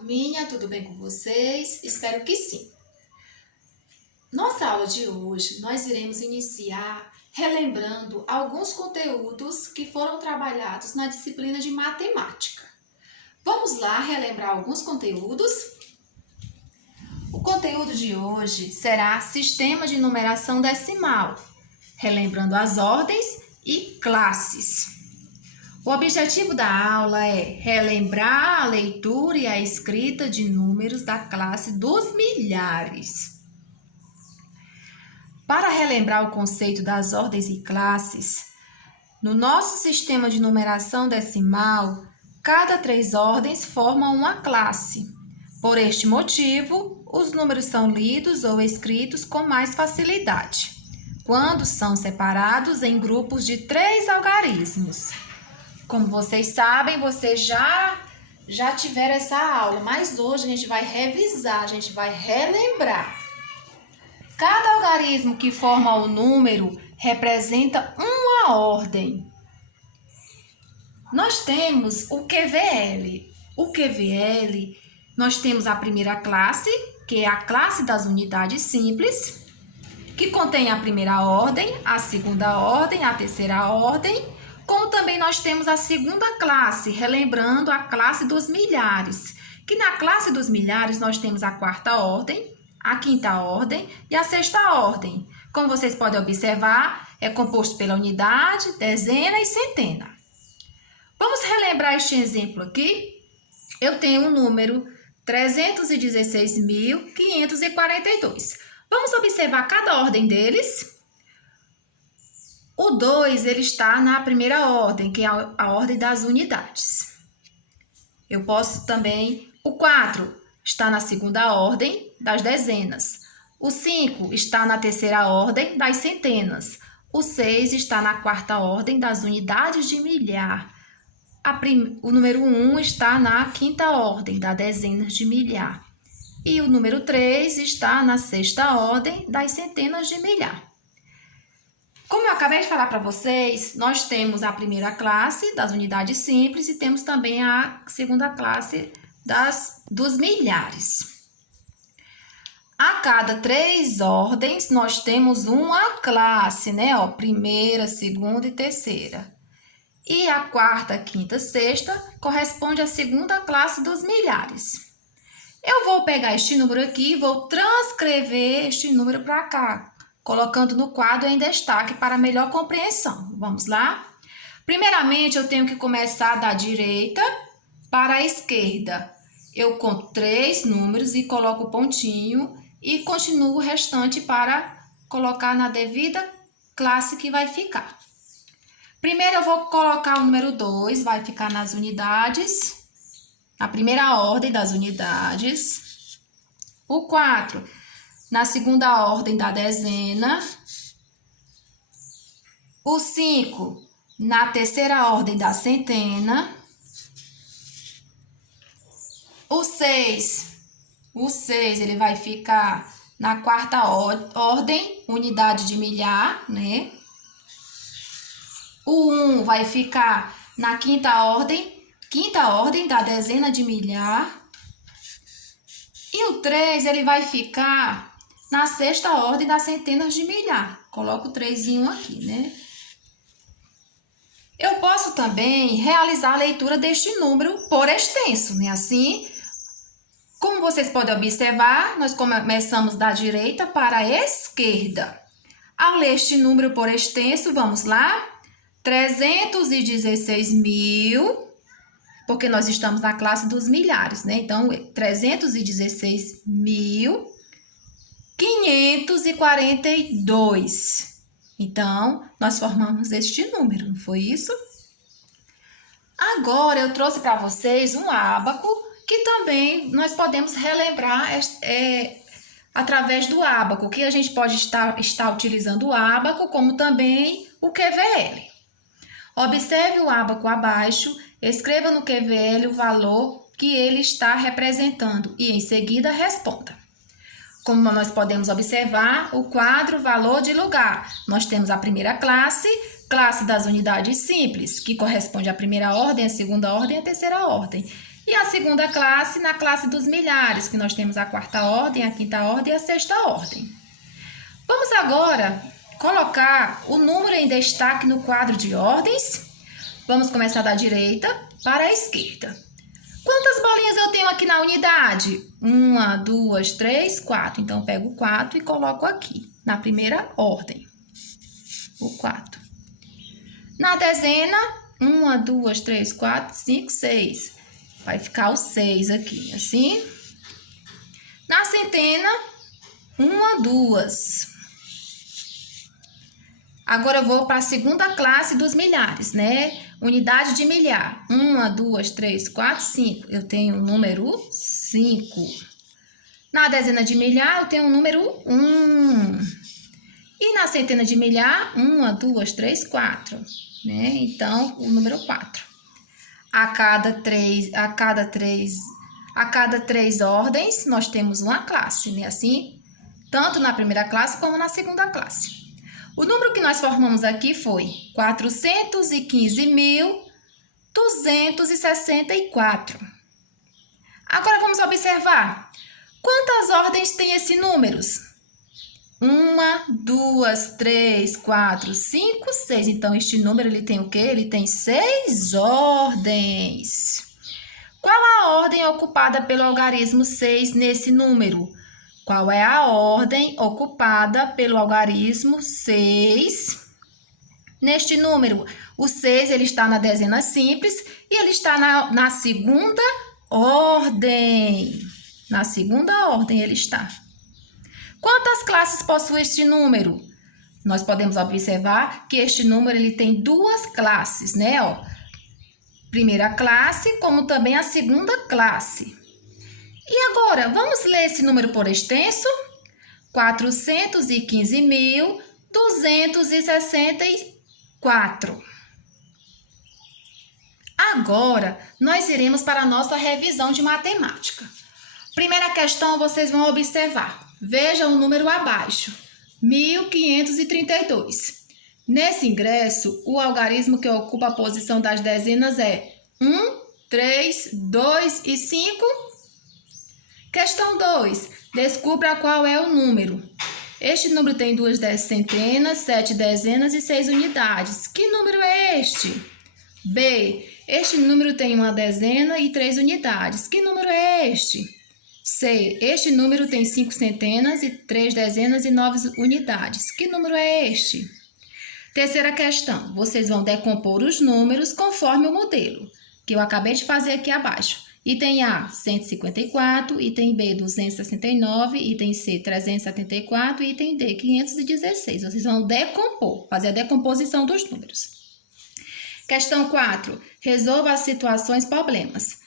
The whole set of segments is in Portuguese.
turminha, tudo bem com vocês? Espero que sim. Nossa aula de hoje, nós iremos iniciar relembrando alguns conteúdos que foram trabalhados na disciplina de matemática. Vamos lá relembrar alguns conteúdos? O conteúdo de hoje será Sistema de Numeração Decimal, relembrando as ordens e classes. O objetivo da aula é relembrar a leitura e a escrita de números da classe dos milhares. Para relembrar o conceito das ordens e classes, no nosso sistema de numeração decimal, cada 3 ordens formam uma classe. Por este motivo, os números são lidos ou escritos com mais facilidade, quando são separados em grupos de 3 algarismos. Como vocês sabem, vocês já tiveram essa aula, mas hoje a gente vai revisar, a gente vai relembrar. Cada algarismo que forma o número representa uma ordem. Nós temos o QVL. O QVL, nós temos a primeira classe, que é a classe das unidades simples, que contém a primeira ordem, a segunda ordem, a terceira ordem. Como também nós temos a segunda classe, relembrando a classe dos milhares, que na classe dos milhares nós temos a quarta ordem, a quinta ordem e a sexta ordem. Como vocês podem observar, é composto pela unidade, dezena e centena. Vamos relembrar este exemplo aqui? Eu tenho o número 316.542. Vamos observar cada ordem deles. O 2, ele está na primeira ordem, que é a ordem das unidades. Eu posso também... O 4 está na segunda ordem das dezenas. O 5 está na terceira ordem das centenas. O 6 está na quarta ordem das unidades de milhar. O número 1 está na quinta ordem das dezenas de milhar. E o número 3 está na sexta ordem das centenas de milhar. Como eu acabei de falar para vocês, nós temos a primeira classe das unidades simples e temos também a segunda classe dos milhares. A cada 3 ordens, nós temos uma classe, né? Ó, primeira, segunda e terceira. E a quarta, quinta, sexta corresponde à segunda classe dos milhares. Eu vou pegar este número aqui e vou transcrever este número para cá, colocando no quadro em destaque para melhor compreensão. Vamos lá? Primeiramente, eu tenho que começar da direita para a esquerda. Eu conto 3 números e coloco o pontinho e continuo o restante para colocar na devida classe que vai ficar. Primeiro, eu vou colocar o número 2, vai ficar nas unidades, na primeira ordem das unidades. O 4... na segunda ordem da dezena. O 5, na terceira ordem da centena. O 6, ele vai ficar na quarta ordem, unidade de milhar, né? O 1 vai ficar na quinta ordem da dezena de milhar. E o 3, ele vai ficar na sexta ordem das centenas de milhar. Coloco o 3zinho aqui, né? Eu posso também realizar a leitura deste número por extenso, né? Assim, como vocês podem observar, nós começamos da direita para a esquerda. Ao ler este número por extenso, vamos lá? 316.000, porque nós estamos na classe dos milhares, né? Então, 316.542. Então, nós formamos este número, não foi isso? Agora, eu trouxe para vocês um ábaco, que também nós podemos relembrar através do ábaco, que a gente pode estar utilizando o ábaco, como também o QVL. Observe o ábaco abaixo, escreva no QVL o valor que ele está representando e, em seguida, responda. Como nós podemos observar, o quadro valor de lugar. Nós temos a primeira classe, classe das unidades simples, que corresponde à primeira ordem, à segunda ordem e à terceira ordem. E a segunda classe, na classe dos milhares, que nós temos a quarta ordem, a quinta ordem e a sexta ordem. Vamos agora colocar o número em destaque no quadro de ordens. Vamos começar da direita para a esquerda. Quantas bolinhas eu tenho aqui na unidade? 1, 2, 3, 4. Então, eu pego o 4 e coloco aqui, na primeira ordem. O 4. Na dezena, 1, 2, 3, 4, 5, 6. Vai ficar o 6 aqui, assim. Na centena, 1, 2. Agora eu vou para a segunda classe dos milhares, né? Unidade de milhar. 1, 2, 3, 4, 5. Eu tenho o número 5. Na dezena de milhar, eu tenho o número 1. E na centena de milhar, 1, 2, 3, 4. Né? Então, o número 4. A cada três ordens, nós temos uma classe, né? Assim, tanto na primeira classe como na segunda classe. O número que nós formamos aqui foi 415.264. Agora vamos observar. Quantas ordens tem esse número? 1, 2, 3, 4, 5, 6. Então, este número ele tem o quê? Ele tem 6 ordens. Qual a ordem ocupada pelo algarismo 6 nesse número? Qual é a ordem ocupada pelo algarismo 6 neste número? O 6 ele está na dezena simples e ele está na segunda ordem. Na segunda ordem ele está. Quantas classes possui este número? Nós podemos observar que este número ele tem duas classes, né? Ó, primeira classe, como também a segunda classe. E agora, vamos ler esse número por extenso? 415.264. Agora, nós iremos para a nossa revisão de matemática. Primeira questão, vocês vão observar. Veja o número abaixo, 1532. Nesse ingresso, o algarismo que ocupa a posição das dezenas é 1, 3, 2 e 5. Questão 2. Descubra qual é o número. Este número tem 2 centenas, 7 dezenas e 6 unidades. Que número é este? B. Este número tem 1 dezena e 3 unidades. Que número é este? C. Este número tem 5 centenas e 3 dezenas e 9 unidades. Que número é este? Terceira questão. Vocês vão decompor os números conforme o modelo, que eu acabei de fazer aqui abaixo. Item A, 154, item B, 269, item C, 374 e item D, 516. Vocês vão decompor, fazer a decomposição dos números. Questão 4. Resolva as situações problemas.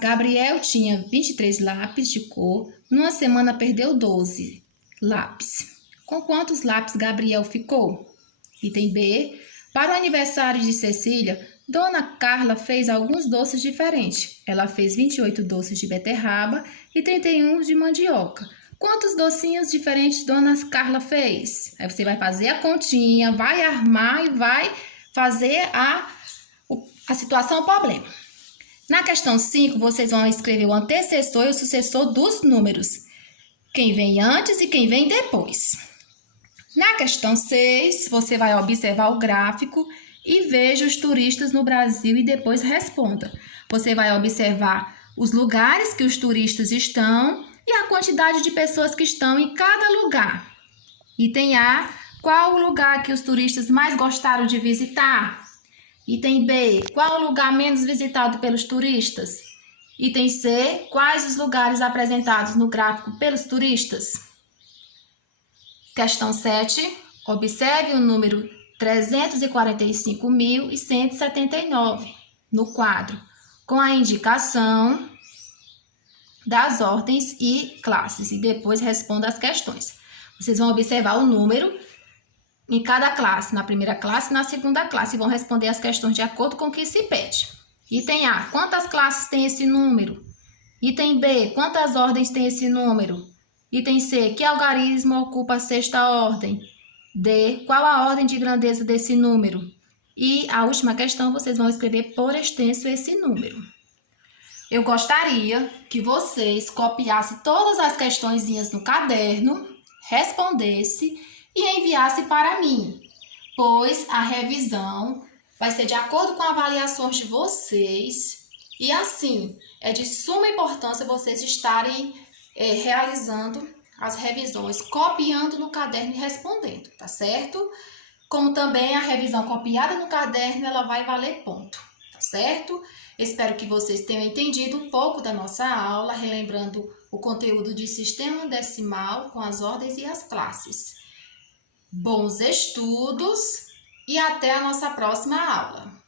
Gabriel tinha 23 lápis de cor, numa semana perdeu 12 lápis. Com quantos lápis Gabriel ficou? Item B. Para o aniversário de Cecília, Dona Carla fez alguns doces diferentes. Ela fez 28 doces de beterraba e 31 de mandioca. Quantos docinhos diferentes Dona Carla fez? Aí você vai fazer a continha, vai armar e vai fazer a situação problema. Na questão 5, vocês vão escrever o antecessor e o sucessor dos números. Quem vem antes e quem vem depois. Na questão 6, você vai observar o gráfico e veja os turistas no Brasil e depois responda. Você vai observar os lugares que os turistas estão e a quantidade de pessoas que estão em cada lugar. Item A, qual o lugar que os turistas mais gostaram de visitar? Item B, qual o lugar menos visitado pelos turistas? Item C, quais os lugares apresentados no gráfico pelos turistas? Questão 7, observe o número 345.179 no quadro, com a indicação das ordens e classes, e depois responda as questões. Vocês vão observar o número em cada classe, na primeira classe e na segunda classe, e vão responder as questões de acordo com o que se pede. Item A, quantas classes tem esse número? Item B, quantas ordens tem esse número? Item C, que algarismo ocupa a sexta ordem? D, qual a ordem de grandeza desse número? E a última questão, vocês vão escrever por extenso esse número. Eu gostaria que vocês copiassem todas as questõezinhas no caderno, respondessem e enviassem para mim, pois a revisão vai ser de acordo com avaliações de vocês e assim é de suma importância vocês estarem realizando as revisões, copiando no caderno e respondendo, tá certo? Como também a revisão copiada no caderno, ela vai valer ponto, tá certo? Espero que vocês tenham entendido um pouco da nossa aula, relembrando o conteúdo de sistema decimal com as ordens e as classes. Bons estudos e até a nossa próxima aula!